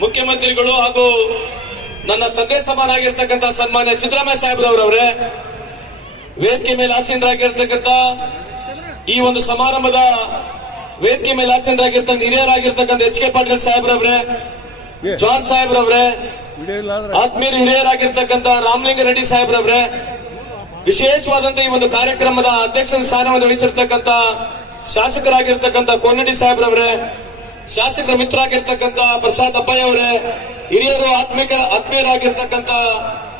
ಮುಖ್ಯಮಂತ್ರಿಗಳು ಹಾಗೂ ನನ್ನ ತಂದೆ ಸಮಾನಾಗಿರ್ತಕ್ಕಂಥ ಸನ್ಮಾನ್ಯ ಸಿದ್ದರಾಮಯ್ಯ ಸಾಹೇಬ್ರವರವರೇ ವೇದಿಕೆ ಮೇಲೆ ಆಸೀನರಾಗಿರ್ತಕ್ಕಂಥ ಈ ಒಂದು ಸಮಾರಂಭದ ವೇದಿಕೆ ಮೇಲೆ ಆಸೀನರಾಗಿರ್ತಕ್ಕಂಥ ಹಿರಿಯರಾಗಿರ್ತಕ್ಕಂಥ ಎಚ್ ಕೆ ಪಾಟೀಲ್ ಸಾಹೇಬ್ರವರೇ ಜಾನ್ ಸಾಹೇಬ್ರವ್ರೆ ಆತ್ಮೀಯ ಹಿರಿಯರಾಗಿರ್ತಕ್ಕಂಥ ರಾಮಲಿಂಗ ರೆಡ್ಡಿ ಸಾಹೇಬ್ರವ್ರೆ ವಿಶೇಷವಾದಂತ ಈ ಒಂದು ಕಾರ್ಯಕ್ರಮದ ಅಧ್ಯಕ್ಷ ಸ್ಥಾನವನ್ನು ವಹಿಸಿರ್ತಕ್ಕಂಥ ಶಾಸಕರಾಗಿರ್ತಕ್ಕಂಥ ಕೋನಡಿ ಸಾಹೇಬ್ರವ್ರೆ ಶಾಸಕರ ಮಿತ್ರರಾಗಿರ್ತಕ್ಕಂಥ ಪ್ರಸಾದ್ ಅಪ್ಪಯ್ಯ ಅವರೇ ಹಿರಿಯರು ಆತ್ಮೀಕ, ಆತ್ಮೀಯರಾಗಿರ್ತಕ್ಕಂಥ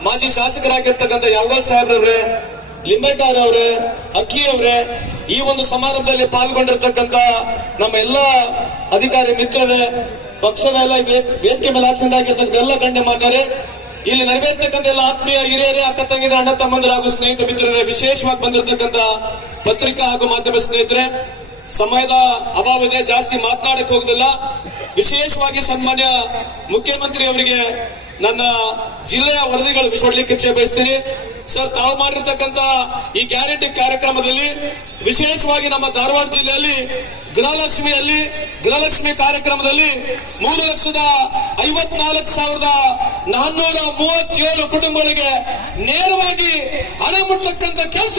ಮಾಜಿ ಶಾಸಕರಾಗಿರ್ತಕ್ಕಂಥ ಯಾವಲ್ ಸಾಹೇಬ್ರವ್ರೆ, ಲಿಂಬೇಕಾರ ಅವರೇ, ಅಕ್ಕಿ ಅವರೇ, ಈ ಒಂದು ಸಮಾರಂಭದಲ್ಲಿ ಪಾಲ್ಗೊಂಡಿರ್ತಕ್ಕಂಥ ನಮ್ಮ ಎಲ್ಲ ಅಧಿಕಾರಿ ಮಿತ್ರರೇ, ಪಕ್ಷದ ಎಲ್ಲ ವೇದಿಕೆ ಮೇಲೆ ಆಸೀನರಾಗಿರ್ತಕ್ಕಂಥ ಎಲ್ಲ ಗಣ್ಯಮಾನ್ಯರೇ ಇಲ್ಲಿ ನೆರವೇರ್ತಕ್ಕಂಥ ಎಲ್ಲ ಆತ್ಮೀಯ ಹಿರಿಯರೇ, ಅಕ್ಕ ತಂಗಿದ ಅಣ್ಣ ತಮ್ಮಂದಿರು ಹಾಗೂ ಸ್ನೇಹಿತ ಮಿತ್ರರೇ, ವಿಶೇಷವಾಗಿ ಬಂದಿರತಕ್ಕಂಥ ಪತ್ರಿಕಾ ಹಾಗೂ ಮಾಧ್ಯಮ ಸ್ನೇಹಿತರೆ ಸಮಯದ ಅಭಾವ ಇದೆ ಜಾಸ್ತಿ ಮಾತನಾಡಕ್ ಹೋಗುದಿಲ್ಲ. ವಿಶೇಷವಾಗಿ ಸನ್ಮಾನ್ಯ ಮುಖ್ಯಮಂತ್ರಿ ಅವರಿಗೆ ನನ್ನ ಜಿಲ್ಲೆಯ ವರದಿಗಳು ಕೊಡ್ಲಿಕ್ಕೆ ಇಚ್ಛೆ ಬಯಸ್ತೀನಿ ಸರ್, ತಾವು ಮಾಡಿರ್ತಕ್ಕಂತ ಈ ಗ್ಯಾರಂಟಿ ಕಾರ್ಯಕ್ರಮದಲ್ಲಿ, ವಿಶೇಷವಾಗಿ ನಮ್ಮ ಧಾರವಾಡ ಜಿಲ್ಲೆಯಲ್ಲಿ, ಗೃಹಲಕ್ಷ್ಮಿಯಲ್ಲಿ, ಗೃಹಲಕ್ಷ್ಮಿ ಕಾರ್ಯಕ್ರಮದಲ್ಲಿ ಮೂರು ಲಕ್ಷದ ಐವತ್ನಾಲ್ಕು ಸಾವಿರದ ನಾನ್ನೂರ ಮೂವತ್ತೇಳು ಕುಟುಂಬಗಳಿಗೆ ನೇರವಾಗಿ ಹಣ ಮುಟ್ಟತಕ್ಕಂತ ಕೆಲಸ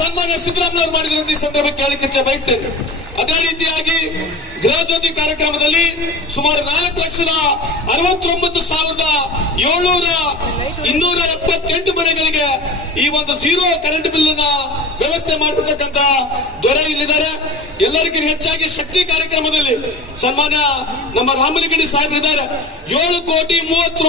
ಸನ್ಮಾನ್ಯ ಸಿದ್ದರಾಮಯ್ಯ ಮಾಡಿದ್ರಂತ ಈ ಸಂದರ್ಭಕ್ಕೆ ಇಚ್ಛೆ ಬಯಸ್ತೇನೆ. ಅದೇ ರೀತಿಯಾಗಿ ಗೃಹ ಜ್ಯೋತಿ ಕಾರ್ಯಕ್ರಮದಲ್ಲಿ ಸುಮಾರು ನಾಲ್ಕು ಲಕ್ಷದ ಅರವತ್ತೊಂಬತ್ತು ಸಾವಿರದ ಏಳ್ನೂರ ಇನ್ನೂರ ಎಪ್ಪತ್ತೆಂಟು ಮನೆಗಳಿಗೆ ಈ ಒಂದು ಜೀರೋ ಕರೆಂಟ್ ಬಿಲ್ ವ್ಯವಸ್ಥೆ ಮಾಡಿರ್ತಕ್ಕಂತ ದೊರೆ ಇಲ್ಲಿದ್ದಾರೆ. ಎಲ್ಲರಿಗಿಂತ ಹೆಚ್ಚಾಗಿ ಶಕ್ತಿ ಕಾರ್ಯಕ್ರಮದಲ್ಲಿ ಸನ್ಮಾನ್ಯ ನಮ್ಮ ರಾಮಲಿಂಗಡಿ ಸಾಹೇಬ್ರಿದ್ದಾರೆ. ಏಳು ಕೋಟಿ ಮೂವತ್ತು